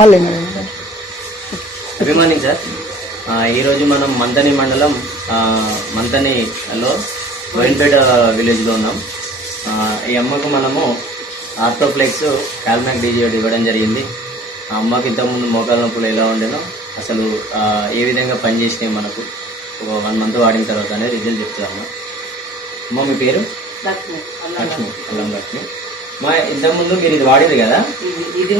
మళ్ళీ good morning sir. ఈరోజు మనం మంతని మండలం మంతనిలో బోయిన్పేట విలేజ్లో ఉన్నాం. ఈ అమ్మకు మనము ఆర్థోప్లెక్స్ కాల్మాక్ డీజీఓడి ఇవ్వడం జరిగింది. ఆ అమ్మకి ఇంతకుముందు మోకాల నొప్పులు ఎలా ఉండేనో అసలు ఏ విధంగా పనిచేసినాయి మనకు ఒక 1 month వాడిన తర్వాత అనేది రిజల్ట్ చెప్తాము. అమ్మ మీ పేరు? లక్ష్మి. అల్లం లక్ష్మి. మా ఇంతకుముందు మీరు ఇది వాడేది కదా? ఇది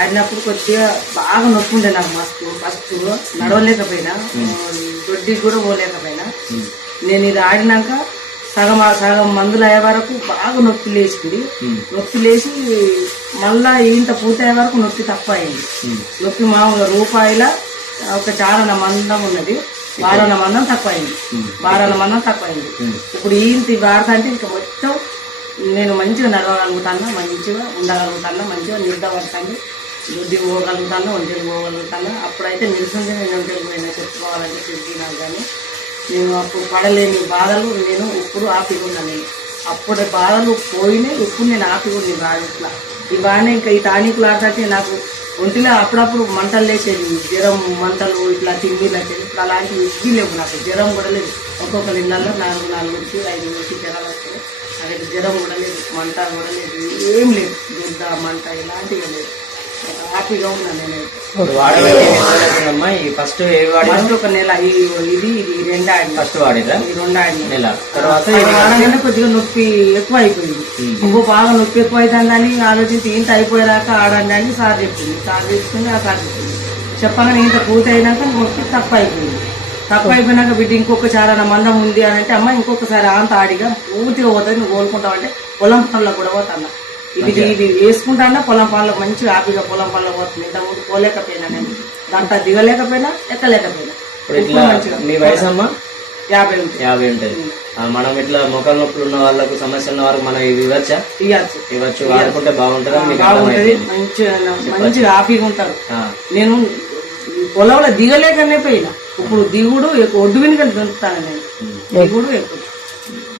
ఆడినప్పుడు కొద్దిగా బాగా నొప్పి ఉండే నాకు ఫస్ట్ నడవలేకపోయినా, దొడ్డికి కూడా పోలేకపోయినా. నేను ఇది ఆడినాక సగం మందులు అయ్యే వరకు బాగా నొప్పి లేచింది. నొప్పి లేచి మళ్ళా ఇంత పూర్తయ్యే వరకు నొప్పి తక్కువ అయింది. నొప్పి మామూలుగా రూపాయల ఒక చారణ మందం ఉన్నది, వారాల మందం తక్కువ అయింది. ఇప్పుడు ఇంత వాడతా అంటే ఇంకా మొత్తం నేను మంచిగా నడవగలుగుతాను, మంచిగా ఉండగలుగుతాను, మంచిగా నిద్ర పడతాను, దొడ్డికి పోగలుగుతాను, ఒంటరికి పోగలుగుతాను. అప్పుడైతే నిలుస్తుంది, నేను ఒంటరికి పోయినా చెప్పుకోవాలంటే చెప్పినా కానీ నేను అప్పుడు పడలేని బాధలు నేను ఇప్పుడు ఆపిగా ఉన్నాను. నేను అప్పుడు బాధలు పోయినాయి, ఇప్పుడు నేను ఆపిగా ఉన్నాను. బాగా ఈ బాగానే ఇంకా ఈ టానిక్లు ఆడితే నాకు ఒంటిలో అప్పుడప్పుడు మంటలు లేచేది, జ్వరం మంటలు ఇట్లా తిండిలు వచ్చేది. ఇప్పుడు అలాంటివి ఇవి లేవు, నాకు జ్వరం కూడా లేదు. ఒక్కొక్క ఇళ్ళల్లో 4 నుంచి 5 నుంచి జ్వరాలు వస్తాయి. అదే జ్వరం కూడా లేదు, మంట కూడా లేదు, ఏం లేదు, దుద్ద మంట ఇలాంటివి లేదు. హ్యాపీగా ఉన్నాను నేనైతే. ఫస్ట్ ఒక నెల ఇది 2 ఆడిన. ఫస్ట్ వాడిరా? 2 ఆడిన నెల తర్వాత వాడగానే కొద్దిగా నొప్పి ఎక్కువ అయిపోయింది. ఇంకో బాగా నొప్పి ఎక్కువ అవుతుందని ఆలోచించి ఇంత అయిపోయేదాకా ఆడండి అని సార్ చెప్పింది. సార్ చెప్తుంది, ఆ సార్ చెప్పింది. చెప్పగానే ఇంత పూర్తి అయినాక నొప్పి తక్కువ అయిపోయినాక బిడ్డ ఇంకొక చాలా మందం ఉంది అని అంటే, అమ్మ ఇంకొకసారి అంత ఆడిగా పూర్తిగా పోతుంది, నువ్వు కోలుకుంటావు అంటే పొలం పనులకు కూడా పోతాను. ఇది వేసుకుంటానా పొలం పనులకు మంచిగా హ్యాపీగా పొలం పనులకు పోతుంది. ఇంతకుముందు పోలేకపోయినా, నేను దాంట్లో దిగలేకపోయినా, ఎక్కలేకపోయినా. మీ వయసు అమ్మ? 50 ఉంటుంది. 50 ఉంటుంది. మనం ఇట్లా మొక్కల నొప్పులు ఉన్న వాళ్ళకు, సమస్యలు ఉన్న వాళ్ళకి మనం ఇవి ఇవ్వచ్చు వాడుకుంటే బాగుంటుంది. మంచిగా హ్యాపీగా ఉంటారు. నేను పొలంలో దిగలేకనే పోయినా, ఇప్పుడు దిగుడు ఒడ్డు విని దొరుకుతాను. నేను దిగుడు ఎక్కువ